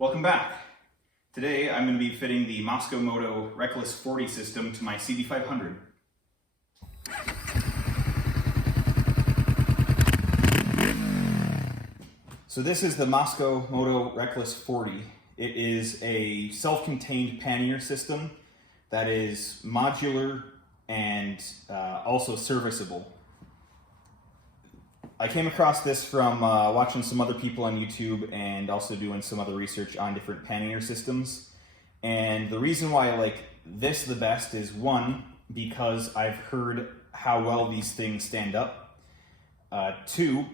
Welcome back. Today I'm going to be fitting the Mosko Moto Reckless 40 system to my CB500. So this is the Mosko Moto Reckless 40. It is a self-contained pannier system that is modular and also serviceable. I came across this from watching some other people on YouTube and also doing some other research on different pannier systems. And the reason why I like this the best is, one, because I've heard how well these things stand up. Two,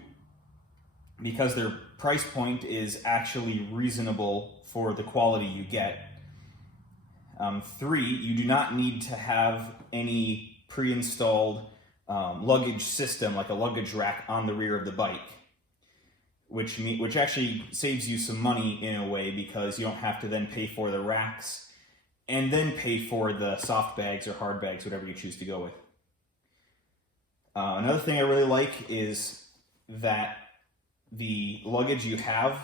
because their price point is actually reasonable for the quality you get. Three, you do not need to have any pre-installed luggage system, like a luggage rack on the rear of the bike, which actually saves you some money in a way, because you don't have to then pay for the racks and then pay for the soft bags or hard bags, whatever you choose to go with. Another thing I really like is that the luggage you have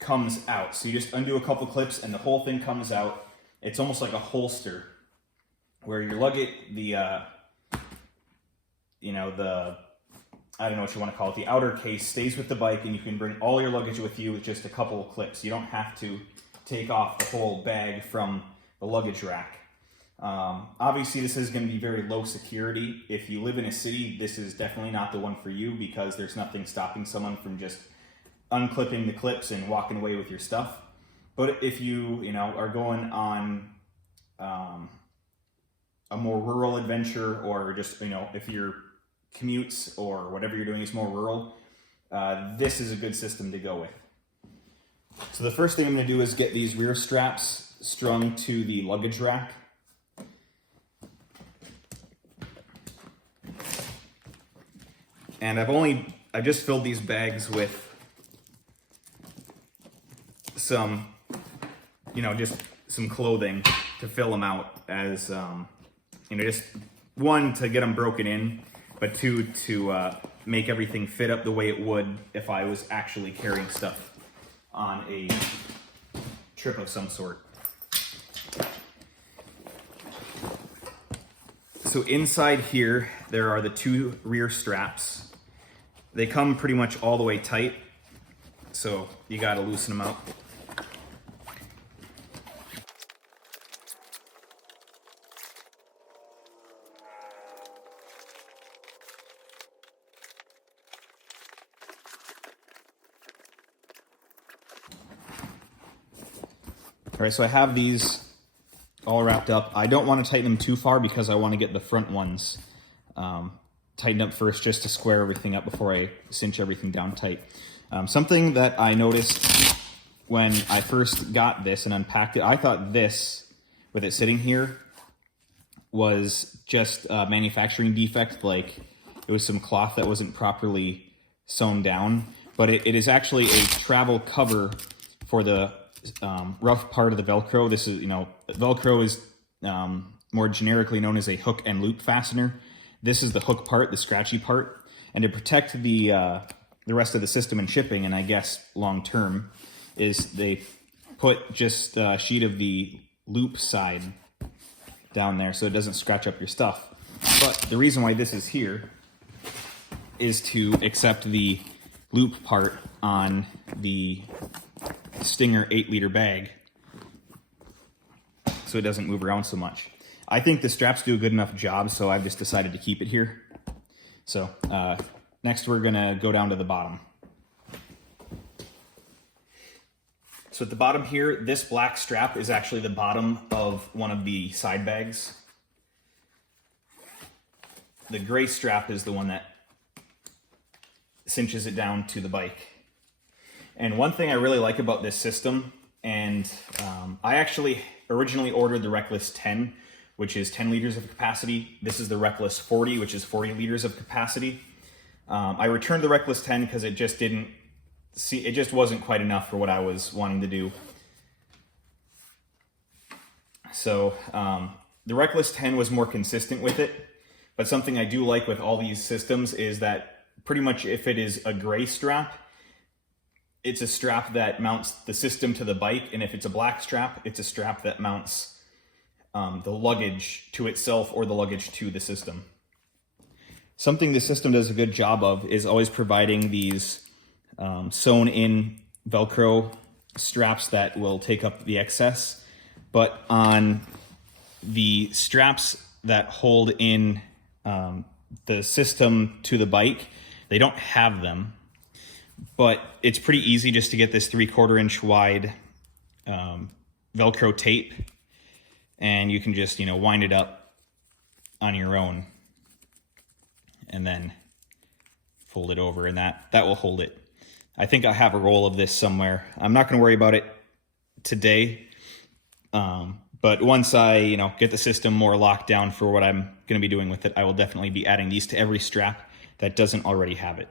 comes out. So you just undo a couple clips and the whole thing comes out. It's almost like a holster where your luggage, I don't know what you want to call it, the outer case stays with the bike, and you can bring all your luggage with you with just a couple of clips. You don't have to take off the whole bag from the luggage rack. Obviously, this is going to be very low security. If you live in a city, this is definitely not the one for you, because there's nothing stopping someone from just unclipping the clips and walking away with your stuff. But if you are going on a more rural adventure, or just if your commutes or whatever you're doing is more rural, this is a good system to go with. So the first thing I'm going to do is get these rear straps strung to the luggage rack. And I've just filled these bags with some, just some clothing to fill them out, as just one, to get them broken in, but two, to make everything fit up the way it would if I was actually carrying stuff on a trip of some sort. So inside here, there are the two rear straps. They come pretty much all the way tight, so you gotta loosen them out. All right, so I have these all wrapped up. I don't want to tighten them too far, because I want to get the front ones tightened up first, just to square everything up before I cinch everything down tight. Something that I noticed when I first got this and unpacked it, I thought this, with it sitting here, was just a manufacturing defect, like it was some cloth that wasn't properly sewn down, but it is actually a travel cover for the rough part of the Velcro. This is, Velcro is more generically known as a hook and loop fastener. This is the hook part, the scratchy part, and to protect the rest of the system and shipping, and I guess long term, is they put just a sheet of the loop side down there so it doesn't scratch up your stuff. But the reason why this is here is to accept the loop part on the Stinger 8-liter bag, so it doesn't move around so much. I think the straps do a good enough job, so I've just decided to keep it here. So next we're gonna go down to the bottom. So at the bottom here, this black strap is actually the bottom of one of the side bags. The gray strap is the one that cinches it down to the bike. And one thing I really like about this system, and I actually originally ordered the Reckless 10, which is 10 liters of capacity. This is the Reckless 40, which is 40 liters of capacity. I returned the Reckless 10 because it just wasn't quite enough for what I was wanting to do. So the Reckless 10 was more consistent with it, but something I do like with all these systems is that pretty much if it is a gray strap, it's a strap that mounts the system to the bike, and if it's a black strap, it's a strap that mounts the luggage to itself or the luggage to the system. Something the system does a good job of is always providing these sewn in Velcro straps that will take up the excess, but on the straps that hold in the system to the bike, they don't have them, but it's pretty easy just to get this 3/4 inch wide Velcro tape, and you can just, you know, wind it up on your own and then fold it over, and that will hold it. I think I have a roll of this somewhere. I'm not going to worry about it today, but once I, you know, get the system more locked down for what I'm going to be doing with it, I will definitely be adding these to every strap that doesn't already have it.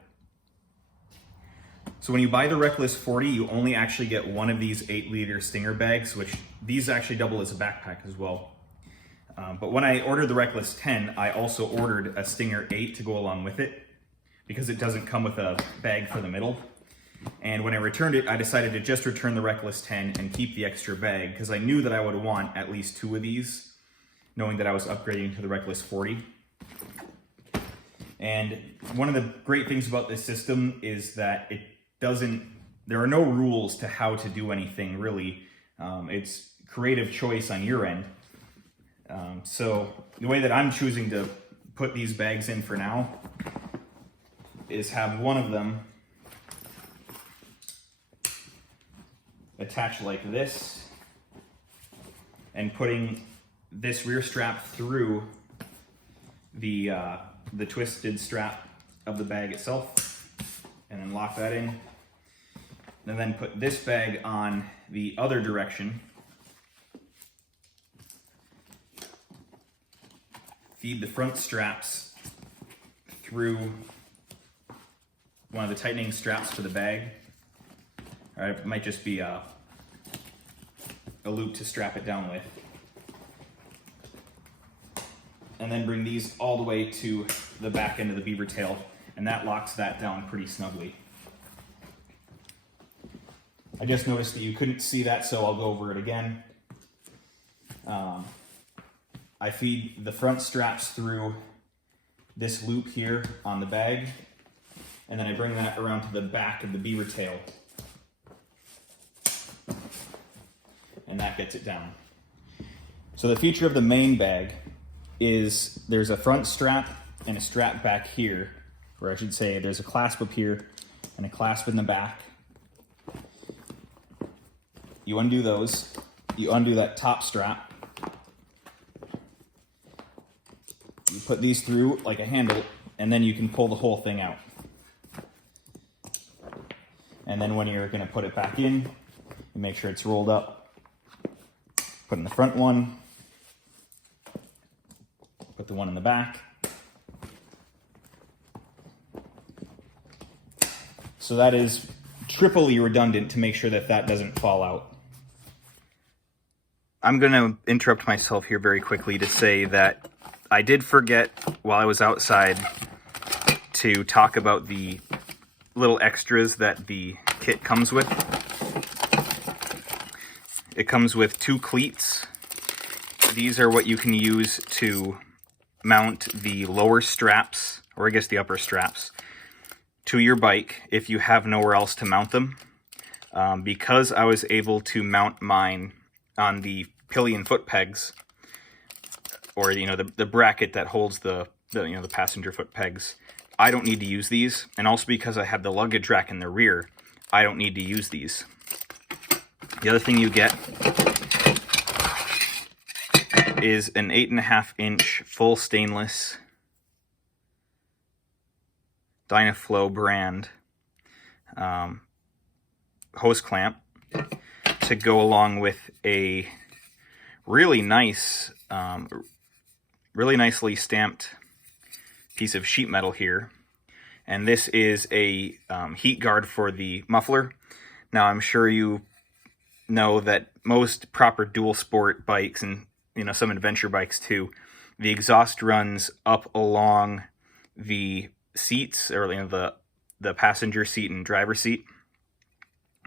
So when you buy the Reckless 40, you only actually get one of these 8-liter Stinger bags, which these actually double as a backpack as well. But when I ordered the Reckless 10, I also ordered a Stinger 8 to go along with it, because it doesn't come with a bag for the middle. And when I returned it, I decided to just return the Reckless 10 and keep the extra bag, because I knew that I would want at least 2 of these, knowing that I was upgrading to the Reckless 40. And one of the great things about this system is that there are no rules to how to do anything, really. It's creative choice on your end. So the way that I'm choosing to put these bags in for now is have one of them attached like this, and putting this rear strap through the twisted strap of the bag itself, and then lock that in, and then put this bag on the other direction, feed the front straps through one of the tightening straps for the bag. Or it might just be a loop to strap it down with. And then bring these all the way to the back end of the beaver tail, and that locks that down pretty snugly. I just noticed that you couldn't see that, so I'll go over it again. I feed the front straps through this loop here on the bag, and then I bring that around to the back of the beaver tail, and that gets it down. So the feature of the main bag is there's a front strap and a strap back here, or I should say there's a clasp up here and a clasp in the back. You undo those, you undo that top strap, you put these through like a handle, and then you can pull the whole thing out. And then when you're going to put it back in, you make sure it's rolled up. Put in the front one, put the one in the back. So that is triply redundant to make sure that that doesn't fall out. I'm going to interrupt myself here very quickly to say that I did forget while I was outside to talk about the little extras that the kit comes with. It comes with 2 cleats. These are what you can use to mount the lower straps, or I guess the upper straps, to your bike if you have nowhere else to mount them. Because I was able to mount mine on the pillion foot pegs, or the bracket that holds the passenger foot pegs, I don't need to use these. And also because I have the luggage rack in the rear, I don't need to use these. The other thing you get is an 8.5-inch full stainless Dynaflow brand hose clamp to go along with a really nice, really nicely stamped piece of sheet metal here. And this is a heat guard for the muffler. Now, I'm sure you know that most proper dual sport bikes, and some adventure bikes too, the exhaust runs up along the seats, or the passenger seat and driver seat.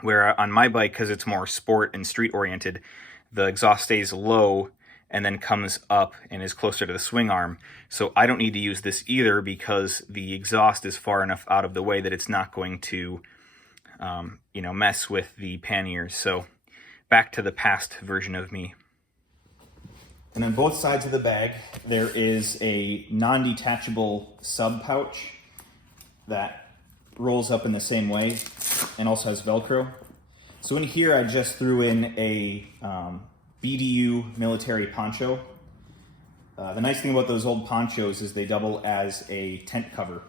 where on my bike, because it's more sport and street oriented, the exhaust stays low and then comes up and is closer to the swing arm. So I don't need to use this either because the exhaust is far enough out of the way that it's not going to mess with the panniers. So back to the past version of me. And on both sides of the bag, there is a non-detachable sub pouch that rolls up in the same way and also has Velcro. So in here, I just threw in a BDU military poncho. The nice thing about those old ponchos is they double as a tent cover.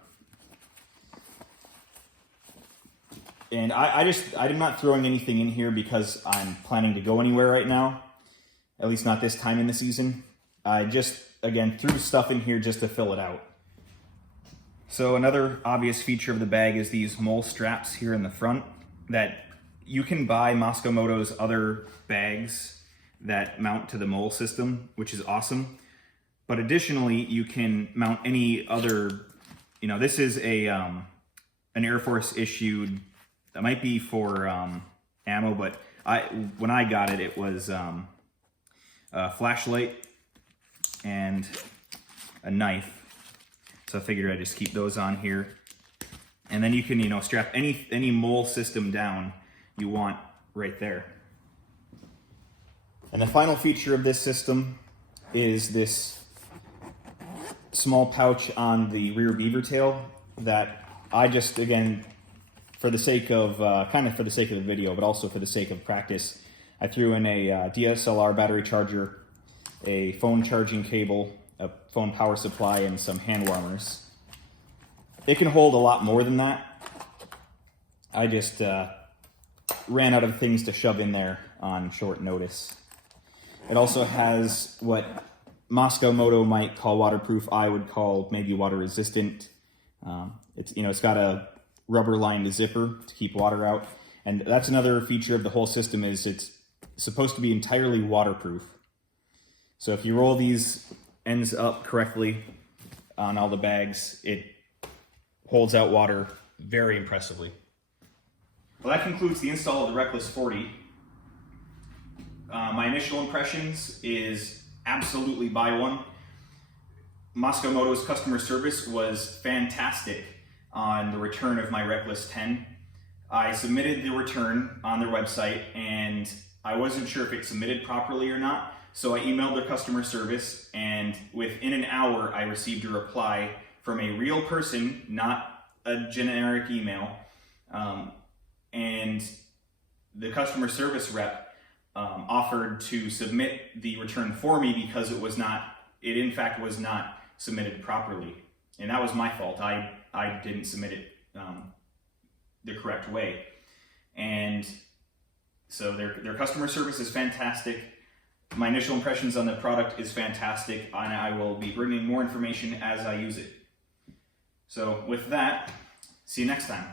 And I'm not throwing anything in here because I'm planning to go anywhere right now, at least not this time in the season. I just, again, threw stuff in here just to fill it out. So another obvious feature of the bag is these mole straps here in the front that you can buy Mosko Moto's other bags that mount to the mole system, which is awesome. But additionally, you can mount any other, this is an Air Force issued, that might be for ammo, but when I got it, it was a flashlight and a knife. So I figured I'd just keep those on here. And then you can, strap any mole system down you want right there. And the final feature of this system is this small pouch on the rear beaver tail that I just, again, for the sake of, for the sake of the video, but also for the sake of practice, I threw in a DSLR battery charger, a phone charging cable, a phone power supply, and some hand warmers. It can hold a lot more than that. I just ran out of things to shove in there on short notice. It also has what Mosko Moto might call waterproof, I would call maybe water resistant. It's got a rubber lined zipper to keep water out. And that's another feature of the whole system is it's supposed to be entirely waterproof. So if you roll these ends up correctly on all the bags, it holds out water very impressively. Well, that concludes the install of the Reckless 40. My initial impressions is absolutely buy one. Mosko Moto's customer service was fantastic on the return of my Reckless 10. I submitted the return on their website and I wasn't sure if it submitted properly or not, so I emailed their customer service, and within an hour I received a reply from a real person, not a generic email, and the customer service rep offered to submit the return for me because it in fact was not submitted properly. And that was my fault. I didn't submit it the correct way. And so their customer service is fantastic. My initial impressions on the product is fantastic, and I will be bringing more information as I use it. So with that, see you next time.